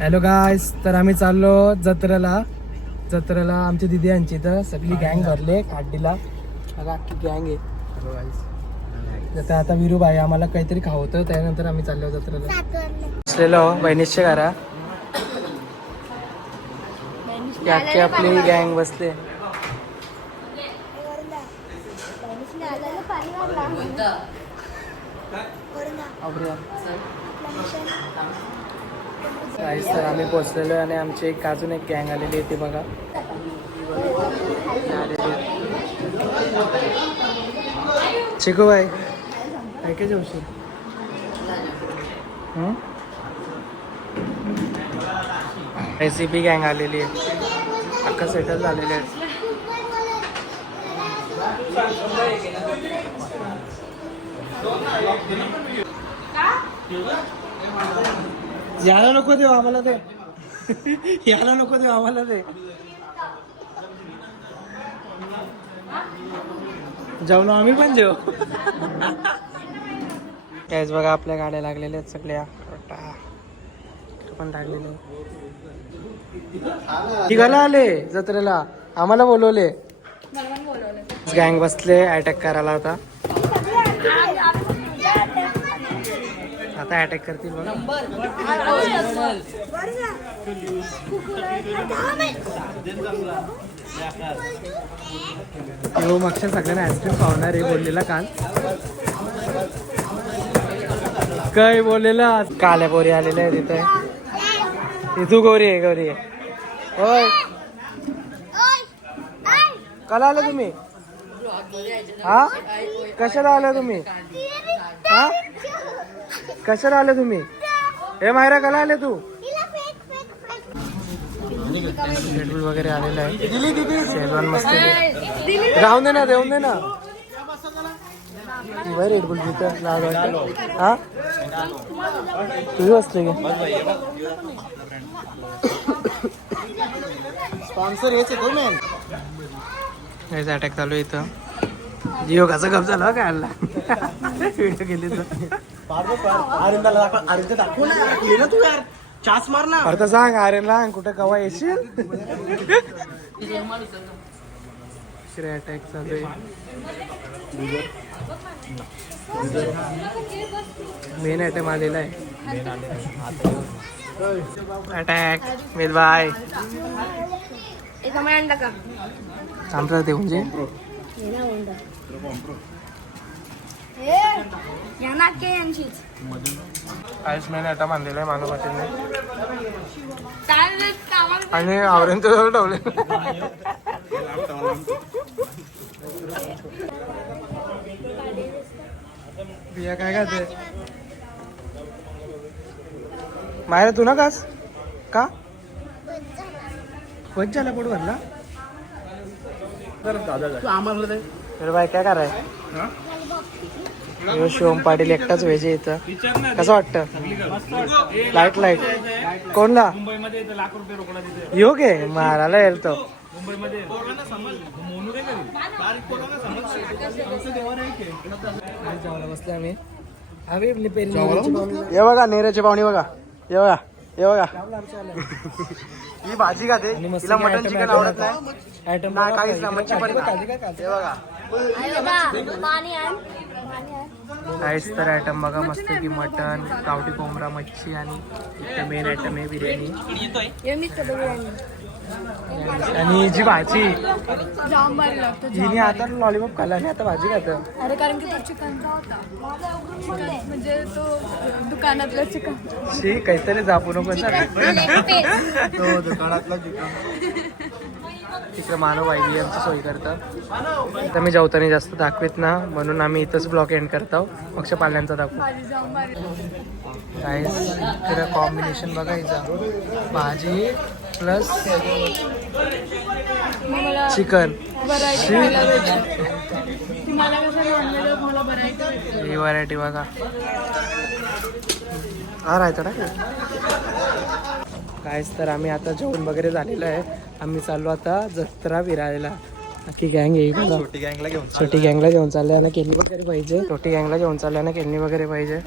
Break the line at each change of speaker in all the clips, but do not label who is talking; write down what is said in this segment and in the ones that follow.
Hello guys तर आम्ही चाललो जत्रेला. जत्रेला आमची दिदी यांची तर सगळी गँग भरले काड्डीला बघा अख्खी गँग आहे. तर आता विरू भाई आम्हाला काहीतरी खावतं त्यानंतर आम्ही चाललो जत्रेला. बसलेलो बहिणीच्या घरा. अख्खी आपली गँग बसले काहीच तर आम्ही पोचलेलो आहे आणि आमची एक अजून एक गँग आलेली आहे ती बघा. चिकू बाई काय काय जेवशील रेसिपी गँग आलेली आहे. अख्खा सेटल झालेले आहेत यायला नको देऊ आम्हाला ते यायला नको देऊ आम्हाला ते जेवलो आम्ही पण जेव. काहीच बघा आपल्या गाड्या लागलेल्या आहेत सगळ्या. पण लागलेले तिघाला आले जत्रेला. आम्हाला बोलवले. गँग बसले अटॅक करायला आता. आता अटॅक करतील बघा. हो मागच्या सगळ्यांना आईस्क्रीम पावणार आहे बोललेला काल. काय बोललेला? काल्या पोरी आलेल्या आहे तिथे इथू गौरी आहे गौरी आहे. होय. कला आलं तुम्ही? हा? कशाला आला तुम्ही? हा? कशाला आले तुम्ही? हे मायरा कला आले तू? रेडबुल वगैरे आलेलं आहे. शेजवान मस्त राहून दे ना देऊन दे ना. ती रेडबुल तिथं लाल वाटतं. हा? तुझी असते का
स्पॉन्सर याचे तो मॅन
याचा अटॅक चालू आहे इथं. जिओ कसा गप झाला काय आणला व्हिडिओ केली तर.
आरिंदाला दाखव आरिंदा दाखव ना ये ना तू यार चास मार ना
आता सांग आर्यनला कुठं कवा येशील? अटॅक चालू आहे. मेन अटॅक आलेला आहे. अटॅक मित बाय आमचं ते म्हणजे. काहीच मेन अटॅक बांधलेला आहे मानव पाटीलने. आणि आवरण तर जवळ ठेवले बिया काय खाते? मायरा तू ना कास का? वच झाला पोट भरला?
तू आम्हाला दे.
तर बाय काय कराय? ह्यो शिवम पाटील एकटाच व्हेज आहे इथं. कसं वाटतं? Light light. कोणला येऊ गे? मारायला येईल तो. बसले आम्ही. आम्ही आपली पेरणी
ये बघा नेऱ्याचे पाहुणे बघा. ये बघा. ये बघा. ही भाजी खाते
आणि मस्त
तिला मटन चिकन आवडत नाही?
आयटम
काहीच नाही, मच्छी पण नाही. हे बघा.
काहीच तर आयटम बघा मस्त की मटन गावठी कोंबडा मच्छी आणि इथं मेन आयटम आहे बिर्याणी. आणि जी भाजी. हिने आता लॉलीपॉप खाल्ला आणि आता भाजी खात.
अरे कारण की तो चिकनचा होता. चिकन म्हणजे तो दुकानातलं चिकन.
शी काहीतरी जापू नको.
तो दुकानातला चिकन.
तिकडे मानव वाहिली आमची सोय करतं. तर मी जेवताना जास्त दाखवीत ना म्हणून आम्ही इथंच ब्लॉक एंड करतो. पक्ष पाल्यांचा दाखवू. काय इकडे कॉम्बिनेशन बघायचं भाजी प्लस चिकन ही व्हरायटी बघा. हा राहतं ना? कायच तर आम्ही आता जेवण वगैरे झालेलं आहे. आम्ही चाललो आता जत्रा फिरायला नक्की गँग येईल
छोटी गँगला घेऊन
छोटी गँगला घेऊन चालले ना केली वगैरे पाहिजे. छोटी गँगला घेऊन चालले ना केली वगैरे पाहिजे.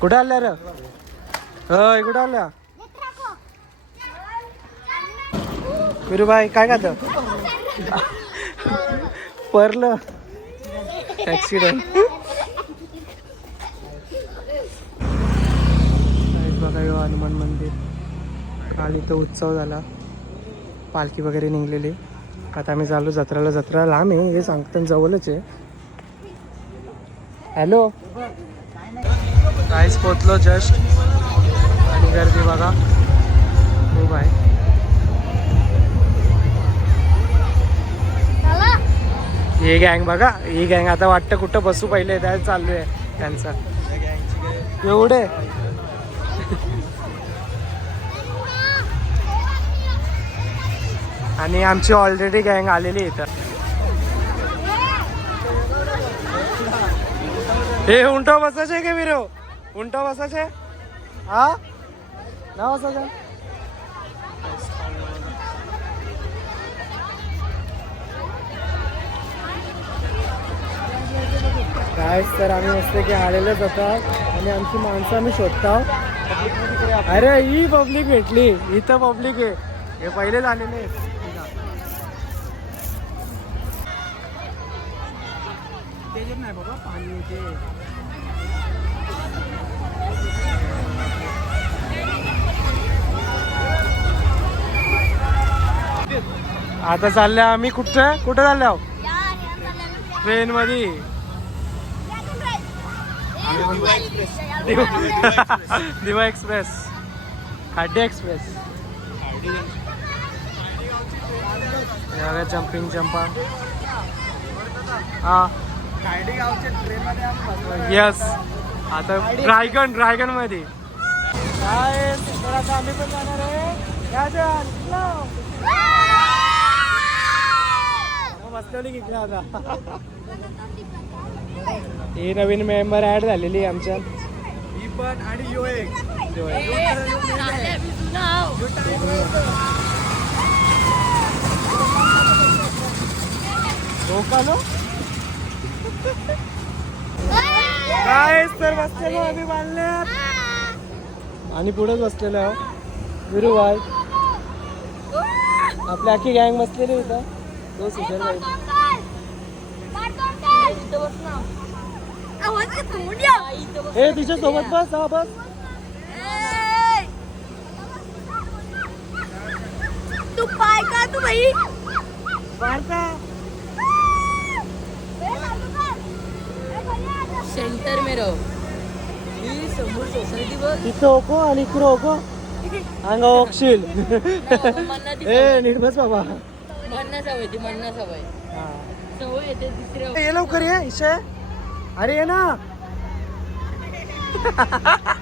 कुठे आल्या र? होय कुठं आल्या? विरूबाई काय खात? परलं. ऍक्सिडेंट बघा यो हनुमान मंदिर काल इथं उत्सव झाला. पालखी वगैरे निघलेली. आता आम्ही चालू जत्रेला. जत्रा लांब आहे हे सांगताना जवळच आहे. हॅलो? काहीच पोचलो जस्ट आणि गर्दी बघा. खूप आहे. हे गँग बघा. ही गँग आता वाटतं कुठं बसू पहिले त्या चालू आहे त्यांचं. एवढे? आणि आमची ऑलरेडी गँग आलेली इथं. हे उंटो बसायचे का विरो उंटो बसायचे? हा? ना बसायचे? काय तर आम्ही मस्त की आलेलेच होतात आणि आमची माणसं आम्ही शोधतो अरे ही पब्लिक भेटली. इथं पब्लिक आहे. हे पहिलेच आलेले आहेत. नाही बाबा पाणी ते आता चालल्या आम्ही कुठं? कुठं चालल्या ट्रेन मध्ये दिवा एक्सप्रेस खाड्डे एक्सप्रेस जम्पिंग जम्पा हा. येस आता ड्रायगन ड्रायगनमध्ये काय आम्ही पण जाणार आहे. हो, बसलेली की इकडे आता. ही नवीन मेंबर ऍड झालेली आहे आमच्या. ही पण आणि यो एक. लो. काय तर बसलेलो आम्ही बांधल्यात आणि पुढेच बसलेलो आहो विरू भाई आपली अख्खी गँग बसलेली इथं. तो भाई हे तिच्या सोबत बस हा बस.
तू पाय का तू भाई
वार्ता
सेंटर में रहो। ही समोर सोसायटी बघ
तिथं ओको आणि इकडं ओको. अंगा ओकशील.
मन्ना ती
ए नीट बस बाबा.
मन्ना सवय ती मन्ना सवय. सवय येते तिसऱ्या
ये लवकर ये इशे. अरे ये ना.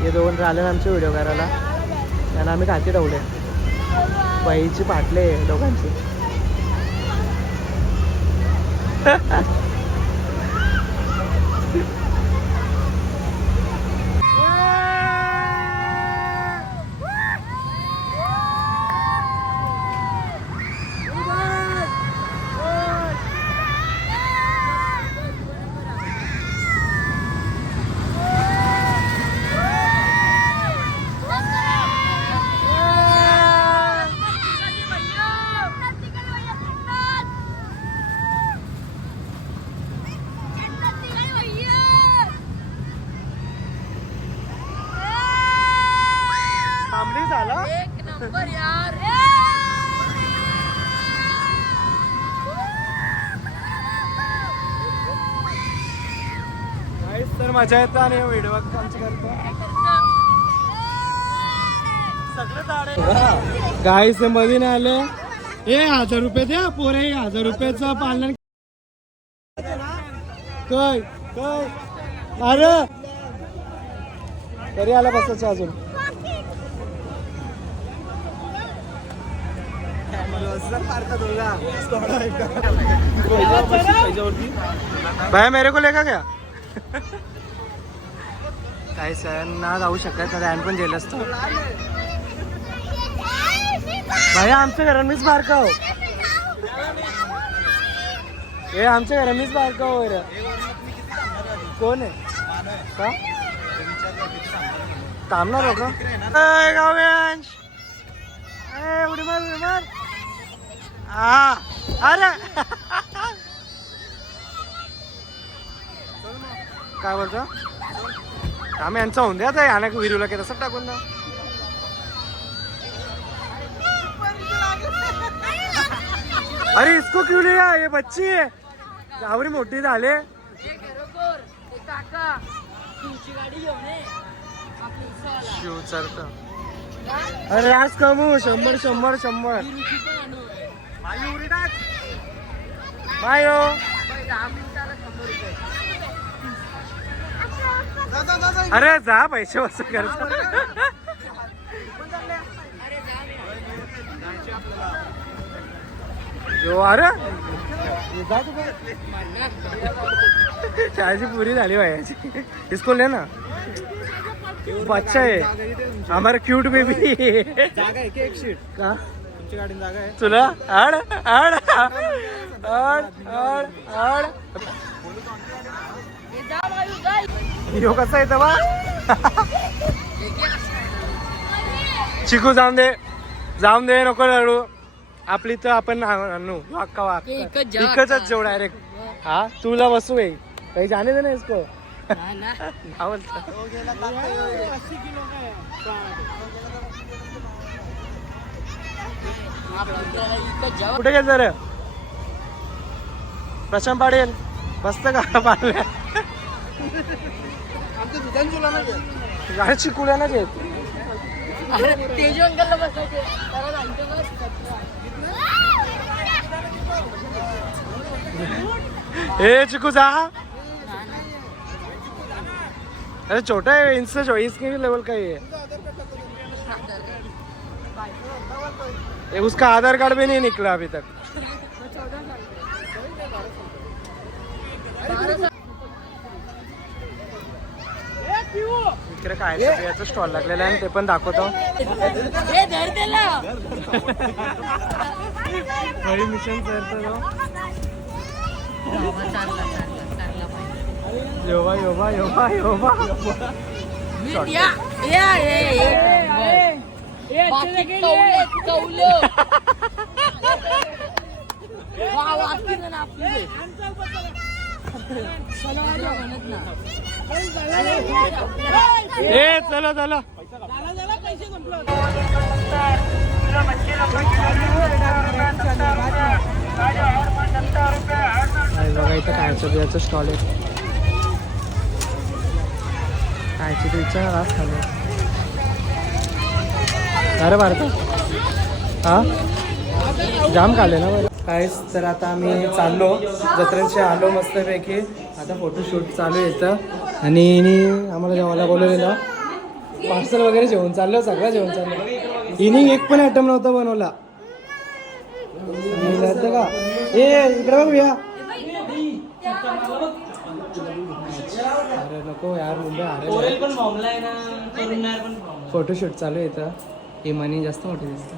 हे दोन राहिले आमचे व्हिडिओ करायला. त्यांना आम्ही खाती ठेवले. बाईची पाटले दोघांची.
नंबर यार
तर मजा येतं आणि व्हिडिओ आमची करतो काही मधी मध्ये नाही आले. ए हजार रुपये द्या पोरे हजार रुपयाचं पालन. काय काय. अरे. तरी आला बसायचं अजून. भाया मेरे को लेका क्या काय सर ना जाऊ शकत ना ध्यान पण दिलं असतं भाया आमच्या घरात मीच बारका हो? हे आमच्या रमेश बारका हो रे कोण आहे? का? थांबणार हो का? अय, गाव्यांश अय, उडी मार उडी मार. हा अरे. काय बोलतो? आम्ही यांचा होऊन द्या आता विरूला की तसं टाकून द्या. अरे इसको क्यों लिया ये बच्ची? है आवरी मोठी झाले. शिवचरचा अरे आज कमू शंभर शंभर शंभर. बाय हो. अरे जा पैसे वसूल करतो यो अरे. चहाची पुरी झाली वयाची इसको ले ना? अच्छा आहे. हमारा क्यूट बेबी
जागा आहे की एक शीट
का
तुमच्या गाडीत जागा आहे.
तुला आड आड आड आड आड. यो कसा येतं बा चिकू जाऊन दे. जाऊन दे नको रडू. आपली तर आपण आणू वाक्का वाक्का.
एकच जा
एकच
वाक्का.
जेवढा डायरेक्ट हा? तुला बसू आहे. काही जाणे दे ना इसको? आवडतं. कुठे गेलं रे? प्रशांत पाडेल बसत का पाडल्या गाडी ना घेत. ए चिकू जा. अरे छोटा है इनसे जो इसके लेवल का ही है ये उसका आधार कार्ड भी नहीं निकला अभी तक। इकडे काय याचा स्टॉल लागलेला आहे आणि ते पण दाखवतो. हरी मिशन
बाकी कौले कौले वा ना आपली
ए चला चला. नाही बघा इथं कायचं बियाचं स्टॉल आहे. रास खाल्लं अरे भारत हा? जाम खाल्ले ना बरं. काहीच तर आता आम्ही चाललो. जत्रेचे आलो मस्तपैकी. आता फोटोशूट चालू इथं. आणि हिने आम्हाला जेवायला बोलवलेलं. पार्सल वगैरे जेवण चाललं सगळं जेवण चाललं. हिने एक पण आयटम नव्हता बनवला. का? ए इकडे बघ भैया. अरे नको यार मुंबई अरे फोटोशूट चालू इथं. ही मनी जास्त मोठी दिसते.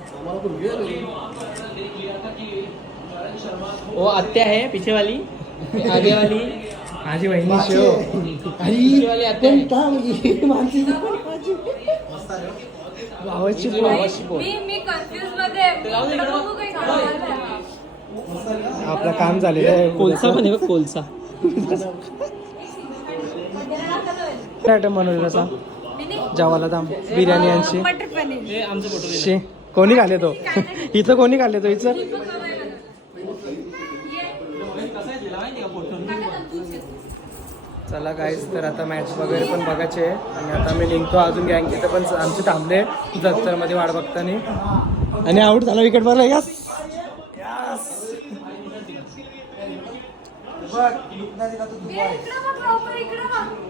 वो आत्या है पीछे वाली आगे वाली
माझी बहिणी शिव
पीछे वाली आत्या है
भावाची
मी मी कन्फ्युजमध्ये आहे. इकडं बघू काही कळलं नाही.
आपलं काम झालेलं आहे.
कोलसा पण है बघ, कोलसा.
काय आयटम बनवलेला सांग जेवायला दाम बिर्याणी यांची
मटर पनीर
शे कोणी खाले तो? इथं कोणी खाले तो? इथं? चला गाईस तर आता मॅच वगैरे पण बघायचे आहे. आणि आता मी निघतो अजून गँग इथं पण. आमचे थांबले. जत्तरमध्ये वाट बघताना. आणि आऊट झाला विकेट बरं यस
इकडं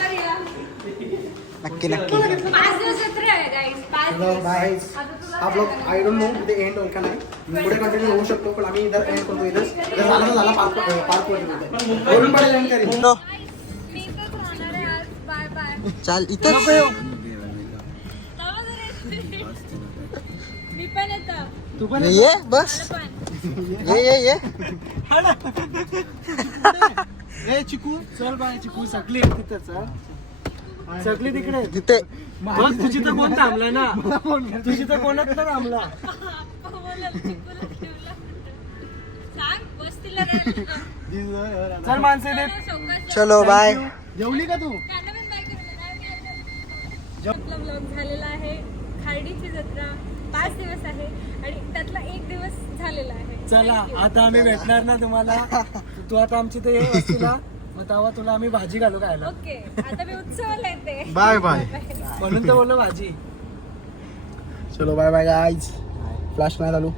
नक्की नक्की.
आता तुला
हा ब्लॉग आय डोंट नो इथे एंड होईल का नाही? पुढे कंटिन्यू होऊ शकतो पण आम्ही इथं एंड करतो इथं. जर झाला तर झाला पार्क पार्क वरून पडेल एंड करेल
मी इथंच राहणार आहे आज. बाय बाय
चाल इथं
मी पण येतं.
तू पण
ये बस. ये ये ये.
ए चिकू. चल बाय चिकू. सकली आहे तिथं चल सकली तिकडे.
तिथे
तुझी तर कोण थांबलाय ना? तुझी तर कोणच तर थांबला. चल माणसे देत
चौकात
चलो बाय
जेवली का तू?
झालेला आहे खार्डीची जत्रा पाच दिवस आहे आणि त्यातला एक दिवस झालेला आहे
चला आता आम्ही भेटणार ना तुम्हाला. तू आता आमची तर ये वस्तीला. तेव्हा तुला आम्ही भाजी घालू खायला.
ओके आता मी उत्सवाला येते.
Bye bye.
म्हणून तर बोललो भाजी.
चलो बाय बाय गाईज फ्लॅश नाही चालू.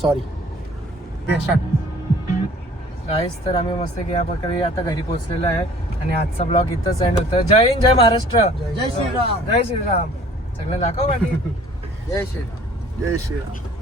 सॉरी
गाईस तर आम्ही मस्त की या प्रकारे आता घरी पोहोचलेलो आहे. आणि आजचा ब्लॉग इथंच एंड होतं. जय हिंद जय महाराष्ट्र.
जय श्रीराम.
जय श्रीराम. सगळं दाखव पाणी
जय श्रीराम. जय श्रीराम.